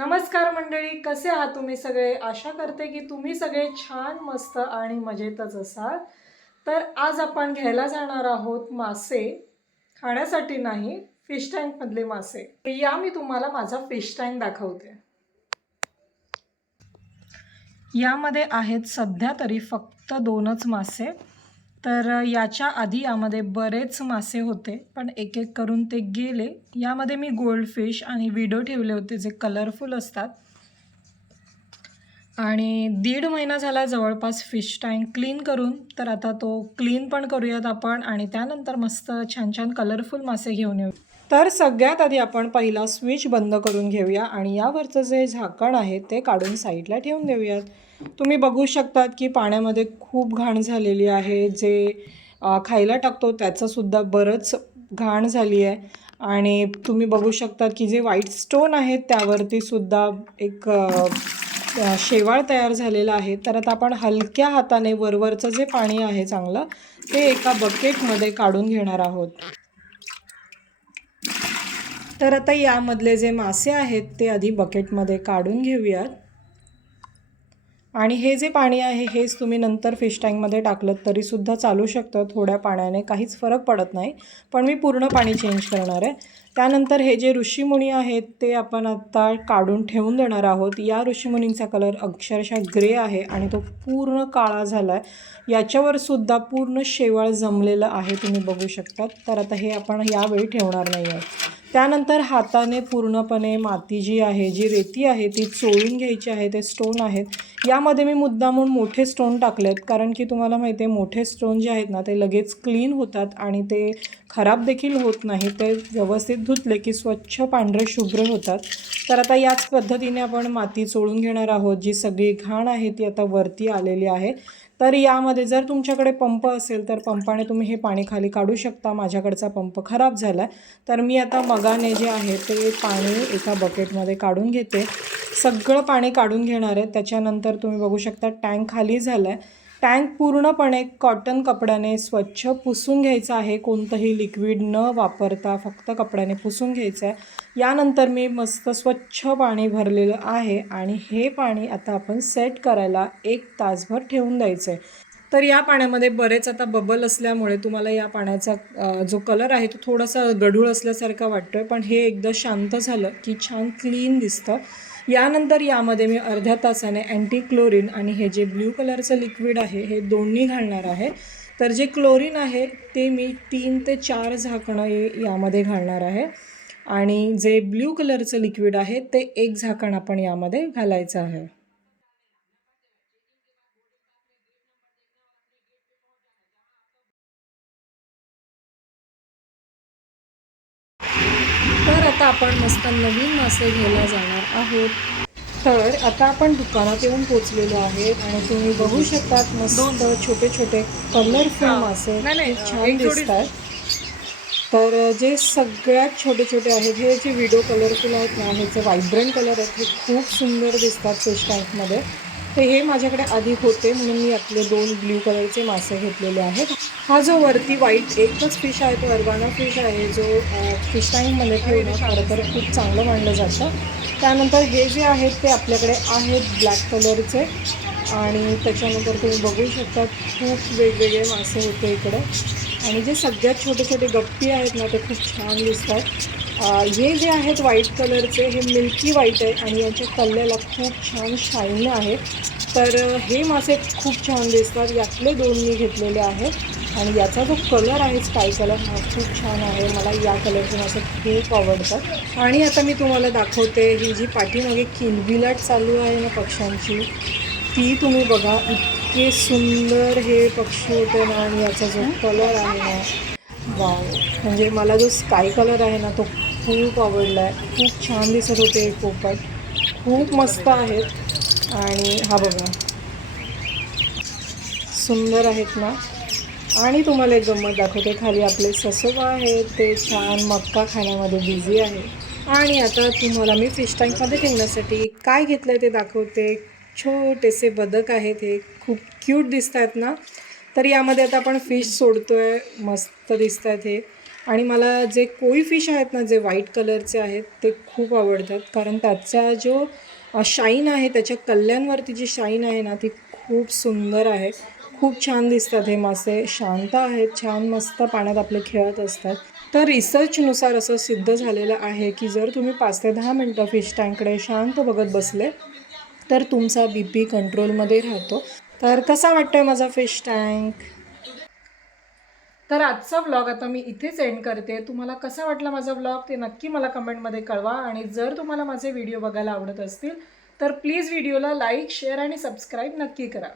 नमस्कार मंडळी कसे आहात तुम्ही सगळे? आशा करते की तुम्ही सगळे छान मस्त आणि मजेतच असाल. तर आज आपण घ्यायला जाणार आहोत मासे. खाण्यासाठी नाही फिश टँकमधले मासे. तर या मी तुम्हाला माझा फिश टँक दाखवते. यामध्ये आहेत सध्या तरी फक्त दोनच मासे. तर याच्या आधी यामध्ये बरेच मासे होते पण एक एक करून ते गेले. यामध्ये मी गोल्ड फिश आणि विडो ठेवले होते जे कलरफुल असतात. आणि दीड महिना झाला जवळपास फिश टँक क्लीन करून तर आता तो क्लीन पण करूयात आपण आणि त्यानंतर मस्त छान छान कलरफुल मासे घेऊन येऊ. तर सगळ्यात आधी आपण पहिला स्विच बंद करून घेऊया आणि यावरचं जे झाकण आहे ते काढून साईडला ठेवून देऊयात. तुम्ही बघू शकतात की पाण्यामध्ये खूप घाण झालेली आहे. जे खायला टाकतो त्याचंसुद्धा बरंच घाण झाली आहे आणि तुम्ही बघू शकतात की जे व्हाईट स्टोन आहेत त्यावरती सुद्धा एक शेवाळ तयार झालेला आहे. तर आता आपण हलक्या हाताने वरवरचं जे पाणी आहे चांगलं ते एका बकेटमध्ये काढून घेणार आहोत. तर आता यामधले जे मासे आहेत ते आधी बकेटमध्ये काढून घेऊयात. आणि हे जे पाणी आहे हेच तुम्ही नंतर फिश टँकमध्ये टाकलं तरीसुद्धा चालू शकतं. थोड्या पाण्याने काहीच फरक पडत नाही. पण मी पूर्ण पाणी चेंज करणार आहे. त्यानंतर हे जे ऋषीमुनी आहेत ते आपण आता काढून ठेवून देणार आहोत. या ऋषीमुनींचा कलर अक्षरशः ग्रे आहे आणि तो पूर्ण काळा झाला आहे याच्यावर सुद्धा पूर्ण शेवाळ जमलेलं आहे तुम्ही बघू शकता तर आता हे आपण यावेळी ठेवणार नाही आहे त्यानंतर हाताने पूर्णपणे माती जी आहे जी रेती आहे ती चोळून घ्यायची आहे ते स्टोन आहेत. यामध्ये मी मुद्दामून मोठे स्टोन टाकलेत कारण की तुम्हाला माहिती आहे मोठे स्टोन जे आहेत ना ते लगेच क्लीन होतात आणि ते खराब देखील होत नाही. ते व्यवस्थित धुतले की स्वच्छ पांढरे शुभ्र होतात. तर आता याच पद्धतीने आपण माती चोळून घेणार आहोत जी सगळी घाण आहे ती आता वरती आलेली आहे. तर यामध्ये जर तुमच्याकडे पंप असेल तर पंपाने तुम्ही हे पाणी खाली काढू शकता. माझ्याकडचा पंप खराब झाला आहे तर मी आता मगाने जे आहे ते पाणी एका बकेटमध्ये काढून घेते. सगळं पाणी काढून घेणार आहे. त्याच्यानंतर तुम्ही बघू शकता टँक खाली झाला आहे टँक पूर्णपणे कॉटन कपड्याने स्वच्छ पुसून घ्यायचं आहे. कोणतंही लिक्विड न वापरता फक्त कपड्याने पुसून घ्यायचं आहे यानंतर मी मस्त स्वच्छ पाणी भरलेलं आहे आणि हे पाणी आता आपण सेट करायला एक तासभर ठेवून द्यायचं आहे तर या पाण्यामध्ये बरेच आता बबल असल्यामुळे तुम्हाला या पाण्याचा जो कलर आहे तो थोडासा गढूळ असल्यासारखा वाटतो आहे पण हे एकदा शांत झालं की छान क्लीन दिसतं. यानंतर यामध्ये मी अर्ध्या तासाने अँटी क्लोरीन आणि हे जे ब्ल्यू कलरचं लिक्विड आहे हे दोन्ही घालणार आहे. तर जे क्लोरीन आहे ते मी तीन ते चार झाकणं यामध्ये घालणार आहे. आणि जे ब्ल्यू कलरचं लिक्विड आहे ते एक झाकण आपण यामध्ये घालायचं आहे तर आता आपण मस्त नवीन मासे घ्यायला जाणार आहोत. तर आता आपण दुकानात येऊन पोचलेलो आहेत आणि तुम्ही बघू शकतात मस्त छोटे छोटे कलरफुल मासे छान दिसतात. तर जे सगळ्यात छोटे छोटे आहेत हे जे व्हिडिओ कलरफुल आहेत ना हे जे व्हायब्रंट कलर आहेत हे खूप सुंदर दिसतात फिश टँकमध्ये तर हे माझ्याकडे आधी होते म्हणून मी आपले दोन ब्ल्यू कलरचे मासे घेतलेले आहेत. हा जो वरती व्हाईट एकच फिश आहे तो अरवाना फिश आहे जो फिश टाईममध्ये ठेवणं खरं तर खूप चांगलं मानलं जातं. त्यानंतर हे जे आहेत ते आपल्याकडे आहेत ब्लॅक कलरचे आणि त्याच्यानंतर तुम्ही बघू शकता खूप वेगवेगळे मासे होते इकडे. आणि जे सगळ्यात छोटे छोटे गप्पी आहेत ना ते खूप छान दिसतात. हे जे आहेत व्हाईट कलरचे हे मिल्की व्हाईट आहे आणि याच्या कल्ल्याला खूप छान शाईन आहे. तर हे मासे खूप छान दिसतात. यातले दोन मी घेतलेले आहेत. आणि याचा जो कलर आहे स्काय कलर हा खूप छान आहे. मला या कलरचे मासे खूप आवडतात. आणि आता मी तुम्हाला दाखवते ही जी पाठीमागे किलबिलाट चालू आहे ना पक्ष्यांची ती तुम्ही बघा. इतके सुंदर हे पक्षी होते ना आणि याचा जो कलर आहे ना वाव. म्हणजे मला जो स्काय कलर आहे ना तो खूप आवडला आहे खूप छान दिसत होते हे पोपट खूप मस्त आहेत. आणि हा बघा. सुंदर आहेत ना. आणि तुम्हाला एक गंमत दाखवते. खाली आपले ससोबा आहेत. ते छान मक्का खाण्यामध्ये बिझी आहे आणि आता तुम्हाला मी फिश टँकमध्ये ठेवण्यासाठी काय घेतलं आहे ते दाखवते. छोटेसे बदक आहेत हे. खूप क्यूट दिसत आहेत ना. तर यामध्ये आता आपण फिश सोडतो आहे मस्त दिसत आहेत हे. आणि मला जे कोई फिश आहेत ना जे व्हाईट कलरचे आहेत ते खूप आवडतात. कारण त्याचा जो शाईन आहे त्याच्या कल्ल्यांवरती जी शाईन आहे ना ती खूप सुंदर आहे. खूप छान दिसतात हे मासे. शांत आहेत छान मस्त पाण्यात आपले खेळत असतात. तर रिसर्चनुसार असं सिद्ध झालेलं आहे की जर तुम्ही पाच ते दहा मिनटं फिश टँककडे शांत बघत बसले तर तुमचा बी पी कंट्रोलमध्ये राहतो. तर कसा वाटतोय माझा फिश टँक? तर आजचा व्लॉग आता मी इथेच एंड करते. तुम्हाला कसा वाटला माझा व्लॉग ते नक्की मला कमेंटमध्ये कळवा. आणि जर तुम्हाला माझे व्हिडिओ बघायला आवडत असतील तर प्लीज व्हिडिओला लाईक शेअर आणि सबस्क्राईब नक्की करा.